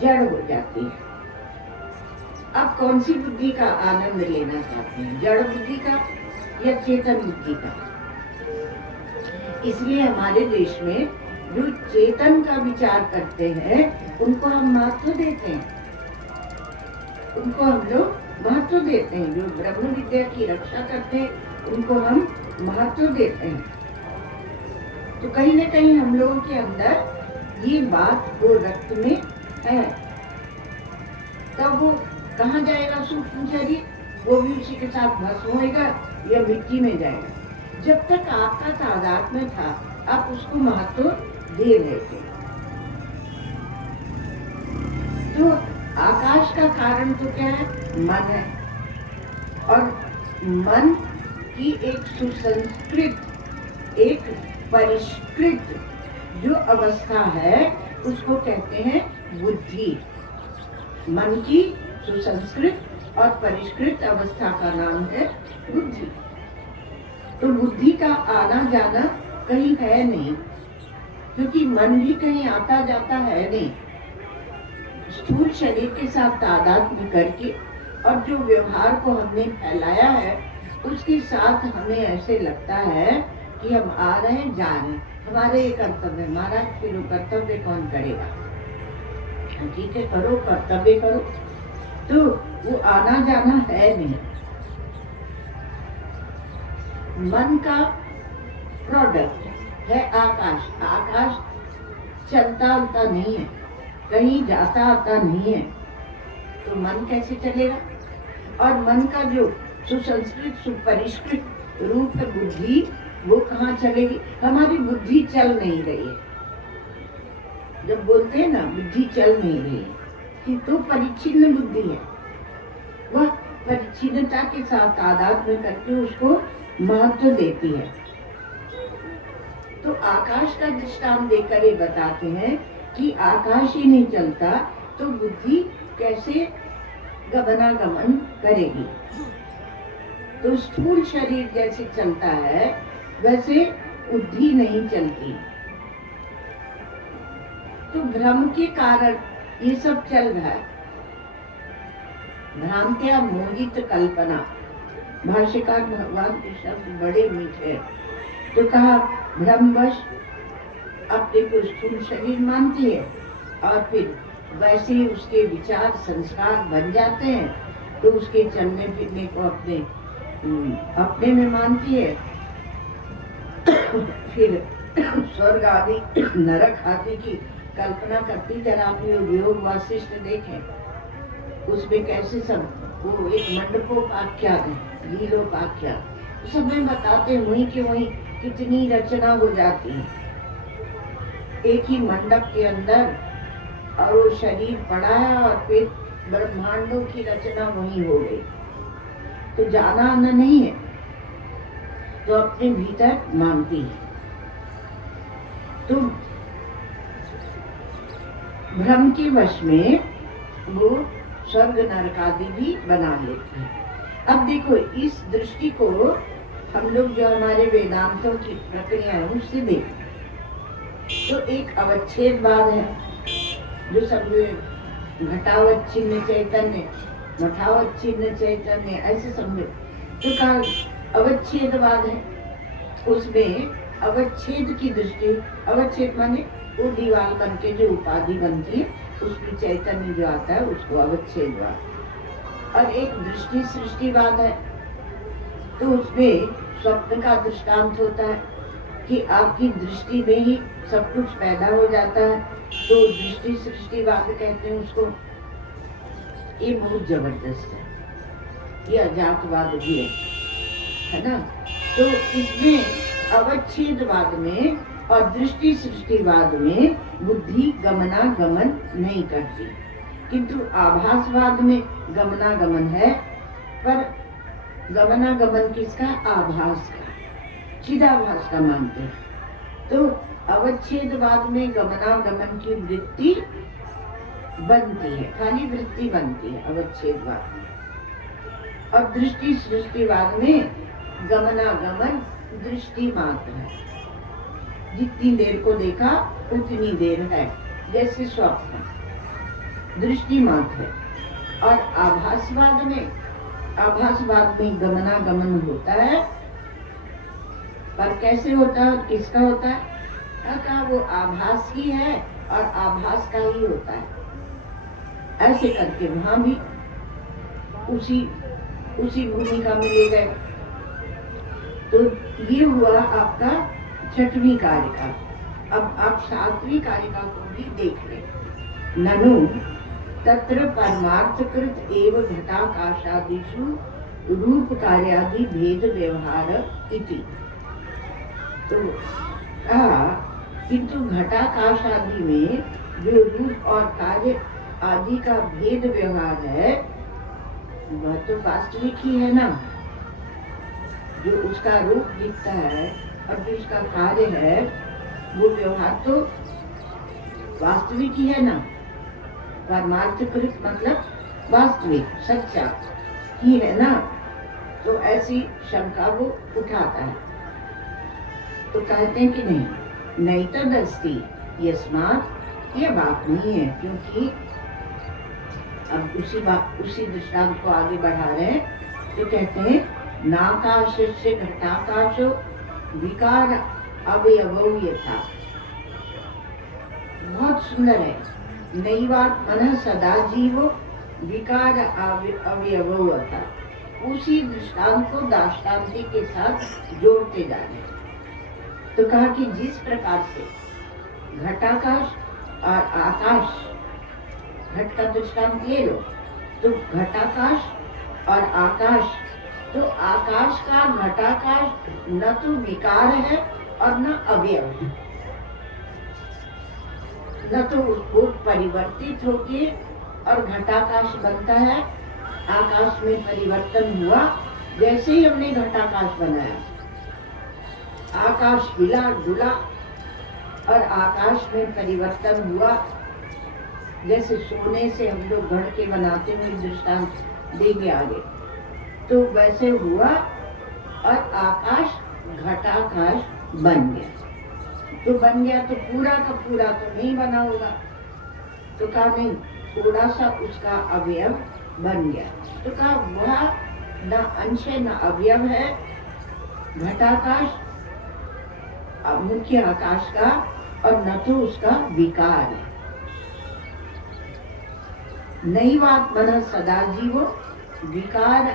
जड़ हो जाती है। आप कौन सी बुद्धि का आनंद लेना चाहते हैं, जड़ बुद्धि का या चेतन बुद्धि का? इसलिए हमारे देश में जो चेतन का विचार करते हैं उनको हम महत्व देते हैं, उनको हम लोग महत्व देते हैं। जो ब्रह्म विद्या की रक्षा करते हैं उनको हम महत्व देते हैं। तो कहीं न कहीं हम लोगों के अंदर ये बात वो रक्त में है। तब वो कहाँ जाएगा सूक्ष्म शरीर? वो भी उसी के साथ भस्म होएगा या मिट्टी में जाएगा। जब तक आपका तादाद में था आप उसको महत्व दे रहे थे। तो आकाश का कारण तो क्या है? मन है। और मन की एक सुसंस्कृत, एक परिष्कृत जो अवस्था है उसको कहते हैं बुद्धि। मन की सुसंस्कृत और परिष्कृत अवस्था का नाम है बुद्धि। तो बुद्धि का आना जाना कहीं है नहीं, क्योंकि मन भी कहीं आता जाता है नहीं। स्थूल शरीर के साथ तादात्म्य करके और जो व्यवहार को हमने फैलाया है उसके साथ हमें ऐसे लगता है कि हम आ रहे हैं जा रहे हैं, हमारे ये कर्तव्य। महाराज फिर वो कर्तव्य कौन करेगा? ठीक है करो, कर्तव्य करो। तो वो आना जाना है नहीं। मन का प्रोडक्ट है आकाश। आकाश चलता उलता नहीं है, कहीं जाता आता नहीं है, तो मन कैसे चलेगा? और मन का जो सुसंस्कृत सुपरिष्कृत रूप है बुद्धि, वो कहाँ चलेगी? हमारी बुद्धि चल नहीं रही है। जब बोलते हैं ना बुद्धि चल नहीं रही है, कि तो परिच्छिन्न बुद्धि है। वह परिच्छिन्नता के साथ तादाद में करके उसको महत्व देती है। तो आकाश का दृष्टांत देकर ये बताते हैं कि आकाश ही नहीं चलता तो बुद्धि कैसे गमनागमन करेगी? तो स्थूल शरीर जैसे चलता है वैसे बुद्धि नहीं चलती। तो भ्रम के कारण ये सब चल रहा है। भ्रांत्या मोहित कल्पना। भाष्यकार भगवान के शब्द बड़े मीठे। तो कहा भ्रमवश अपने को स्थूल शरीर मानती है और फिर वैसे ही उसके विचार संस्कार बन जाते हैं, तो उसके चलने फिरने को अपने में मानती है। फिर स्वर्ग आदि नरक आदि की कल्पना करती। जरा आप योग वासिष्ठ देखें, उसमें कैसे सब वो एक मंडपोपाख्यान है, लीलोपाख्यान, सब में बताते वहीं के वहीं कितनी रचना हो जाती है एक ही मंडप के अंदर, और वो शरीर पड़ा है और फिर ब्रह्मांडों की रचना वहीं हो गई। तो जाना आना नहीं है, तो अपने भीतर मानती है। तो भ्रम के वश में वो स्वर्ग नरक आदि भी बना लेती है। अब देखो इस दृष्टि को हम लोग जो हमारे वेदांतों की प्रक्रिया है उससे देखें तो एक अवच्छेदवाद है, जो समझो घटावच्छिन्न चैतन्य, मठावच्छिन्न चैतन्य, ऐसे समझो। तो कहा अवच्छेदवाद है, उसमें अवच्छेद की दृष्टि, अवच्छेद माने वो दीवार बनके जो उपाधि बनती है उसमें चैतन्य जो आता है उसको अवच्छेदवाद। और एक दृष्टि सृष्टिवाद है। तो उसमें स्वप्न का दृष्टांत होता है कि आपकी दृष्टि में ही सब कुछ पैदा हो जाता है, तो दृष्टि सृष्टिवाद कहते हैं उसको। ये बहुत जबरदस्त है, ये अजातवाद भी है ना। तो इसमें अवच्छेदवाद में और दृष्टि सृष्टिवाद में बुद्धि गमनागमन नहीं करती, किंतु आभासवाद में गमनागमन है। पर गमनागमन किसका? आभास का, चिदाभास का मानते हैं। तो अवच्छेदवाद में गमनागमन की वृत्ति बनती है, खाली वृत्ति बनती है अवच्छेदवाद में। और दृष्टि सृष्टिवाद में गमनागमन दृष्टि मात्र है, जितनी देर को देखा उतनी देर है, जैसे स्वप्न दृष्टि मात्र है। और आभासवाद में गमनागमन होता है, पर कैसे होता है, किसका होता है? कहा वो आभास ही है और आभास का ही होता है। ऐसे करके वहां भी उसी भूमिका में ले गए। तो ये हुआ आपका छठवीं कारिका। अब आप सातवीं कारिका को भी देख लें। ननु तत्र परमार्थकृत एव घटाकाशादिषु रूप कार्यादि भेद व्यवहार इति। तो कहा किंतु घटाकाश आदि में जो रूप और कार्य आदि का भेद व्यवहार है वह तो वास्तविक ही है ना। जो उसका रूप दिखता है और जो उसका कार्य है वो व्यवहार तो वास्तविक ही है ना। परमार्थकृत मतलब वास्तविक सच्चा ही है ना। तो ऐसी शंका वो उठाता है। तो कहते हैं कि नहीं तदस्ति यस्मात्, ये बात नहीं है, क्योंकि अब उसी दृष्टांत को आगे बढ़ा रहे हैं। तो कहते हैं नाकाश से घटाकाशो विकार अवयवो यथा। बहुत सुंदर है। नैवात मन सदा जीवो विकार अवयवो यथा। उसी दृष्टांत को दाष्टान्ति के साथ जोड़ते जा रहे हैं। तो कहा कि जिस प्रकार से घटाकाश और आकाश, घट का दृष्टांत ले लो, तो घटाकाश और आकाश, तो आकाश का घटाकाश न तो विकार है और न अवयव है। न तो उसको परिवर्तित होके और घटाकाश बनता है। आकाश में परिवर्तन हुआ, जैसे ही हमने घटाकाश बनाया, आकाश हिला डुला और आकाश में परिवर्तन हुआ। जैसे सोने से हम लोग गढ़ के बनाते हुए दृष्टांत देंगे आगे, तो वैसे हुआ और आकाश घटाकाश बन गया। तो बन गया तो पूरा का पूरा तो नहीं बना होगा। तो कहा नहीं, थोड़ा सा उसका अवयव बन गया। तो कहा वह न अंश न अवयव है घटाकाश मुख्य आकाश का, और न तो उसका विकार है। नैवात्मन सदा जीवो विकार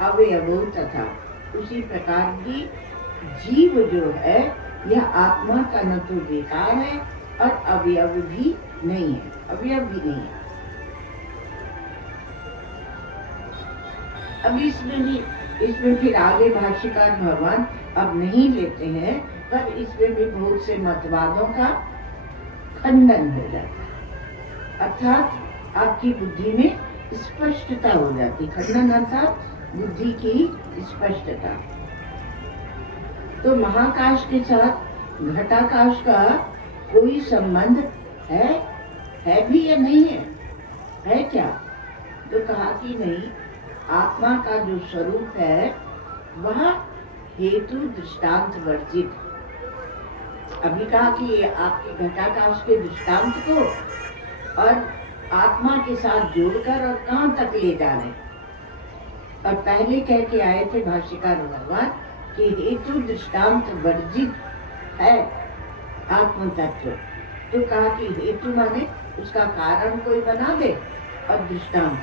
अवयवो तथा। उसी प्रकार की जीव जो है यह आत्मा का न तो विकार है और अवयव भी नहीं है, अवयव भी नहीं है। अब इसमें फिर आगे भाष्यकार भगवान अब नहीं लेते हैं, पर इसमें भी बहुत से मतवादों का खंडन हो जाता है। अर्थात आपकी बुद्धि में स्पष्टता हो जाती। खंडन अर्थात बुद्धि की स्पष्टता। तो महाकाश के साथ घटाकाश का कोई संबंध है भी या नहीं है क्या? तो कहा कि नहीं, आत्मा का जो स्वरूप है वह हेतु दृष्टांत वर्जित। अभी कहा कि ये आपके घटाकाश के दृष्टांत को और आत्मा के साथ जोड़कर और कहाँ तक ले जा रहे। और पहले कह के आए थे भाष्यकार भगवान कि हेतु दृष्टांत वर्जित है आत्म तत्व। तो कहा कि हेतु माने उसका कारण कोई बना दे और दृष्टांत।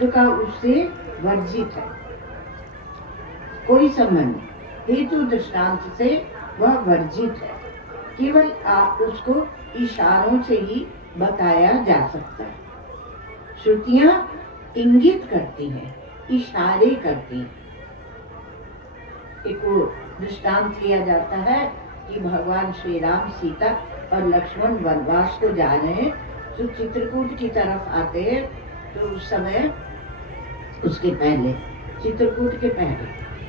तो कहा उससे वर्जित है, कोई संबंध नहीं। हेतु दृष्टांत से वह वर्जित है, केवल उसको इशारों से ही बताया जा सकता है। श्रुतियां इंगित करती हैं, इशारे करती हैं। एक वो दृष्टांत किया जाता है कि भगवान श्री राम, सीता और लक्ष्मण वनवास को जा रहे हैं, तो चित्रकूट की तरफ आते हैं। तो उस समय, उसके पहले, चित्रकूट के पहले,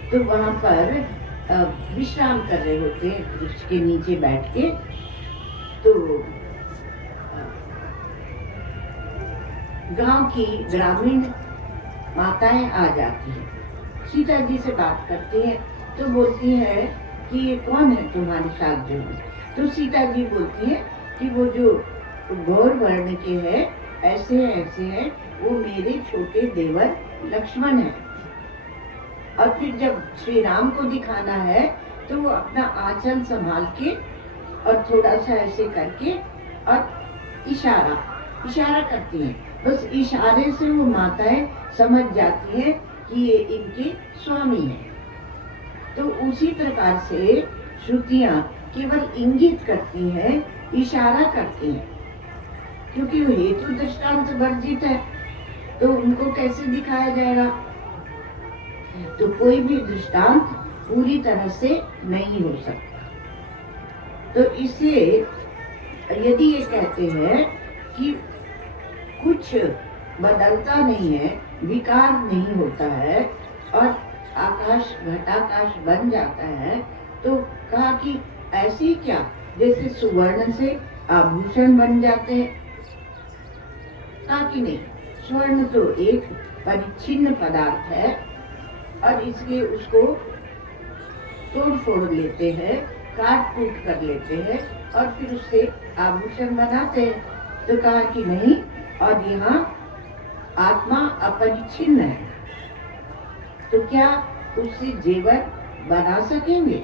तो वहां पर विश्राम कर रहे होते हैं वृक्ष के नीचे बैठ के। तो गांव की ग्रामीण माताएं आ जाती हैं, सीता जी से बात करती हैं। तो बोलती है कि ये कौन है तुम्हारे साथ जो है? तो सीता जी बोलती है कि वो जो गौर वर्ण के हैं, ऐसे हैं, वो मेरे छोटे देवर लक्ष्मण हैं। और फिर जब श्री राम को दिखाना है तो वो अपना आंचल संभाल के और थोड़ा सा ऐसे करके और इशारा करती हैं। बस इशारे से वो माताएं समझ जाती हैं कि ये इनके स्वामी हैं। तो उसी प्रकार से श्रुतियां केवल इंगित करती हैं, इशारा करती हैं, क्योंकि वो हेतु दृष्टांत वर्जित है, तो उनको कैसे दिखाया जाएगा? तो कोई भी दृष्टांत पूरी तरह से नहीं हो सकता। तो इसे यदि ये कहते हैं कि कुछ बदलता नहीं है, विकार नहीं होता है और आकाश घटाकाश बन जाता है, तो कहा कि ऐसे क्या, जैसे सुवर्ण से आभूषण बन जाते हैं? कहा कि नहीं, स्वर्ण तो एक परिच्छिन्न पदार्थ है और इसलिए उसको तोड़ फोड़ लेते हैं, काट कूट कर लेते हैं और फिर उससे आभूषण बनाते हैं। तो कहा कि नहीं, और यहाँ आत्मा अपरिच्छिन्न है, तो क्या उससे जेवर बना सकेंगे?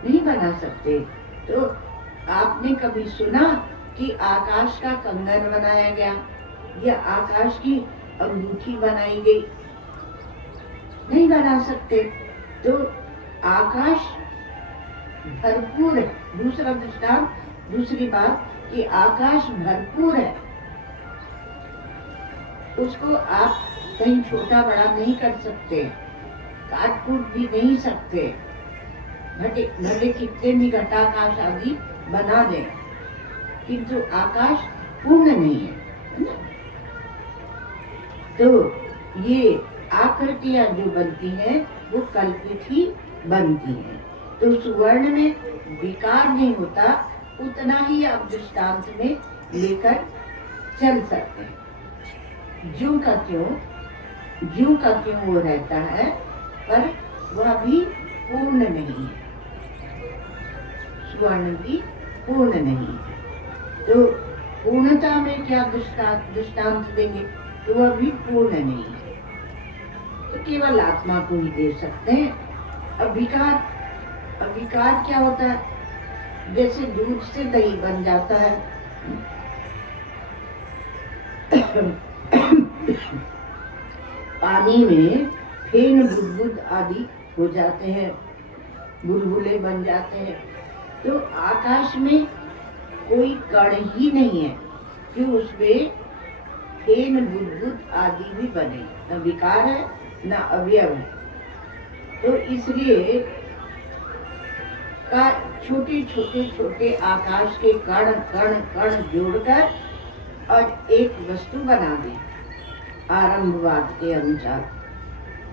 नहीं बना सकते। तो आपने कभी सुना कि आकाश का कंगन बनाया गया या आकाश की अंगूठी बनाई गई? नहीं बना सकते। तो आकाश भरपूर है। दूसरा दृष्टांत, दूसरी बात कि आकाश भरपूर है, उसको आप कहीं छोटा बड़ा नहीं कर सकते, काट कूट भी नहीं सकते, भले कितने भी घटाकाश आदि बना दें, किंतु आकाश पूर्ण नहीं है ना? तो ये आकृतियां जो बनती हैं वो कल्पित ही बनती हैं। तो सुवर्ण में विकार नहीं होता, उतना ही आप दृष्टांत में लेकर चल सकते हैं। ज्यों का त्यों वो रहता है, पर वह भी पूर्ण नहीं है, स्वर्ण भी पूर्ण नहीं है। तो पूर्णता में क्या दृष्टांत देंगे? तो वह भी पूर्ण नहीं है, तो केवल आत्मा को ही दे सकते हैं। अब विकार क्या होता है? जैसे दूध से दही बन जाता है, पानी में फेन बुदबुद आदि हो जाते हैं, बुलबुले बन जाते हैं। तो आकाश में कोई कण ही नहीं है कि उसमें फेन बुदबुद आदि भी बने, न विकार है न अवयव है। तो इसलिए का छोटे आकाश के कण कण कण जोड़कर और एक वस्तु बना दे आरंभवाद के अनुसार।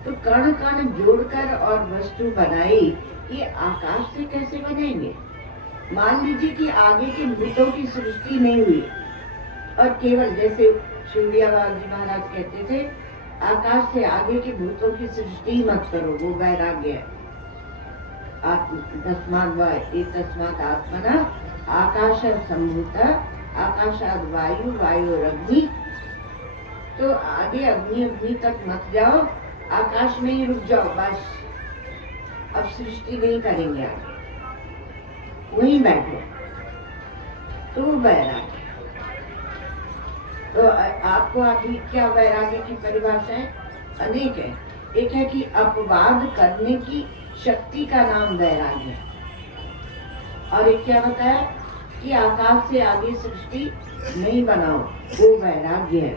तो कण कण जोड़कर और वस्तु बनाई, ये आकाश से कैसे बनेंगे? मान लीजिए कि आगे के भूतों की सृष्टि नहीं हुई और केवल जैसे सूर्यवाल जी महाराज कहते थे, आकाश से आगे के भूतों की सृष्टि मत करो, वो वैराग्य है। तस्मात् आत्मना आकाश संभूत आकाशाद वायु वायुरग्नि। तो आगे अग्नि तक मत जाओ, आकाश में ही रुक जाओ, बस अब सृष्टि नहीं करेंगे, आगे वहीं बैठो। तो वैराग्य। तो आपको अभी क्या वैराग्य की परिभाषाएं अनेक है। एक है कि अपवाद करने की शक्ति का नाम वैराग्य है, और एक क्या बताया कि आकाश से आगे सृष्टि नहीं बनाओ, वो वैराग्य है।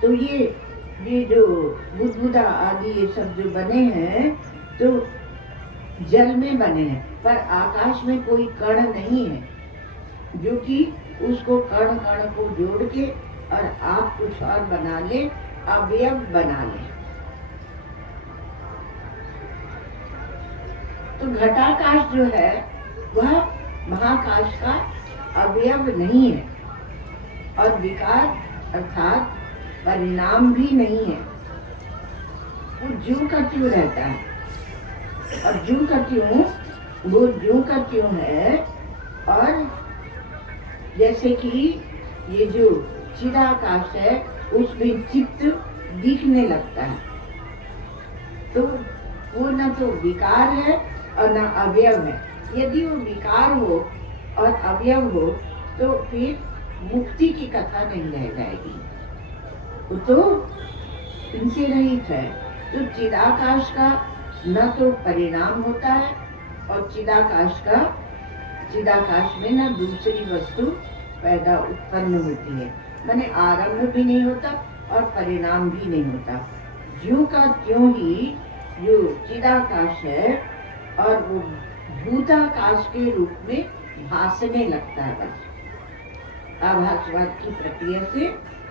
तो ये जो बुद्ध आदि ये सब जो बने हैं तो जल में बने हैं, पर आकाश में कोई कण नहीं है जो कि उसको कण कण को जोड़ के और आप कुछ और बना ले, अवयव बना ले। तो घटाकाश जो है वह महाकाश का अवयव नहीं है, और विकार अर्थात परिणाम भी नहीं है। वो ज्यों का त्यों रहता है, और ज्यों का त्यों वो ज्यों का त्यों है। और जैसे कि ये जो चिदाकाश है उसमें चित्त दिखने लगता है, तो वो न तो विकार है और न अवयव है। यदि वो विकार हो और अवयव हो तो फिर मुक्ति की कथा नहीं रह जाएगी, वो तो इनसे रहित है। तो चिदाकाश का न तो परिणाम होता है, और चिदाकाश में न दूसरी वस्तु पैदा उत्पन्न होती है, माने आरंभ भी नहीं होता और परिणाम भी नहीं होता। ज्यों का त्यों ही जो चिदाकाश है और वो भूताकाश के रूप में भासने लगता है। बस आभासवाद की प्रक्रिया से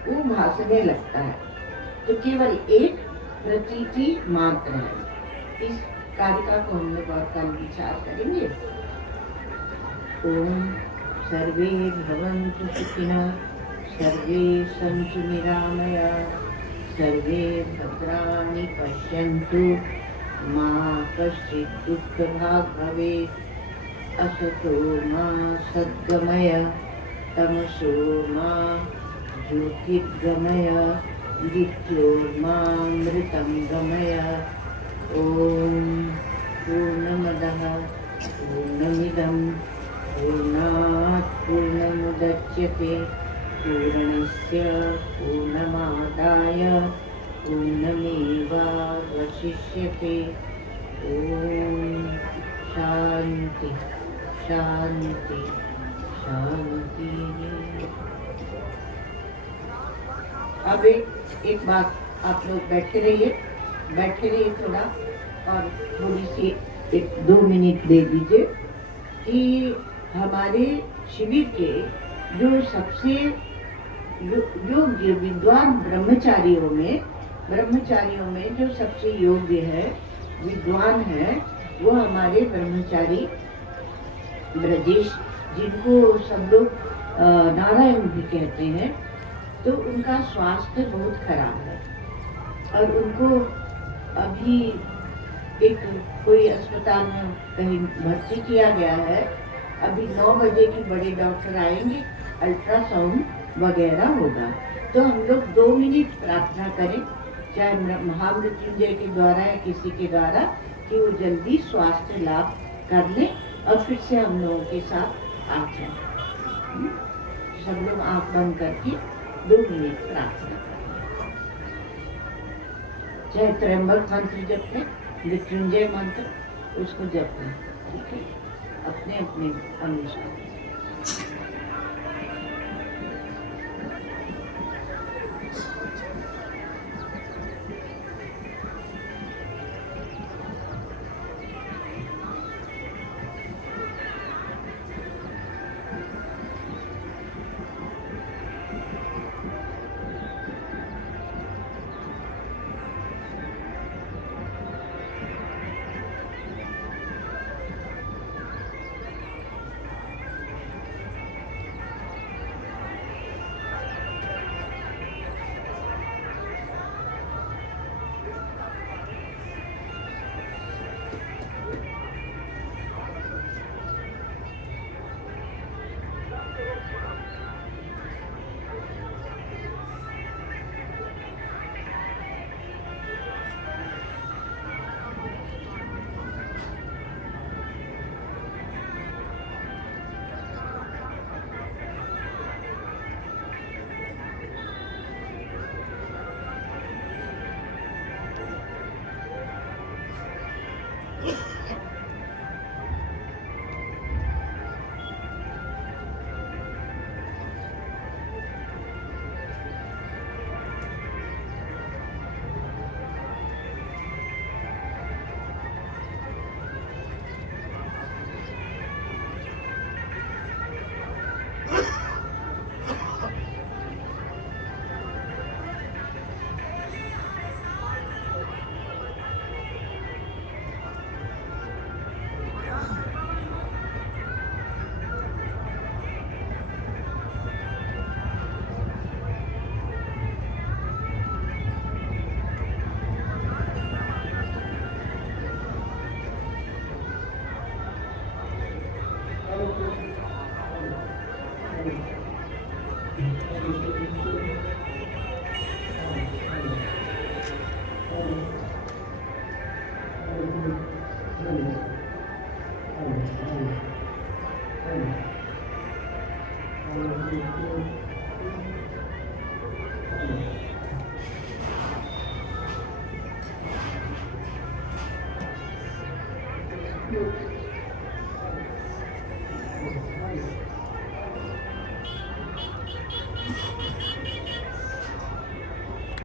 वो भासने लगता है, तो केवल एक प्रतीति मात्र है। इस कारिका को हम लोग और कल विचार करेंगे। ओम सर्वे भवन्तु सुखिनः, सर्वे सन्तु निरामयाः, सर्वे भद्राणि पश्यन्तु, मा कश्चित् दुःखभाग् भवेत्। असतो मा सद्गमय, तमसो मा ज्योतिर्गमय, मृत्योर्मामृतं गमय। ओम पूर्णमदः पूर्णमिदं पूर्णात् पूर्णमुदच्यते, पूर्णस्य पूर्णमादाय पूर्णमेवावशिष्यते। ओम शांति शांति शांति। अब एक बात, आप लोग बैठे रहिए थोड़ा, और थोड़ी सी 1-2 मिनट दे दीजिए कि हमारे शिविर के जो सबसे योग्य विद्वान ब्रह्मचारियों में जो सबसे योग्य है, विद्वान है, वो हमारे ब्रह्मचारी ब्रजेश, जिनको सब लोग नारायण भी कहते हैं। तो उनका स्वास्थ्य बहुत खराब है, और उनको अभी एक कोई अस्पताल में कहीं भर्ती किया गया है। अभी 9 बजे की बड़े डॉक्टर आएंगे, अल्ट्रासाउंड वगैरह होगा। तो हम लोग 2 मिनट प्रार्थना करें, चाहे महामृत्युंजय के द्वारा या किसी के द्वारा, कि वो जल्दी स्वास्थ्य लाभ कर लें, और फिर से हम लोगों के साथ आ जाए। सब लोग आँख बंद करके 2 मिनट प्रार्थना करें, चाहे त्र्यंबक मंत्र जप लें, मृत्युंजय मंत्र उसको जप लें, ठीक है, अपने अपने अनुसार। करें।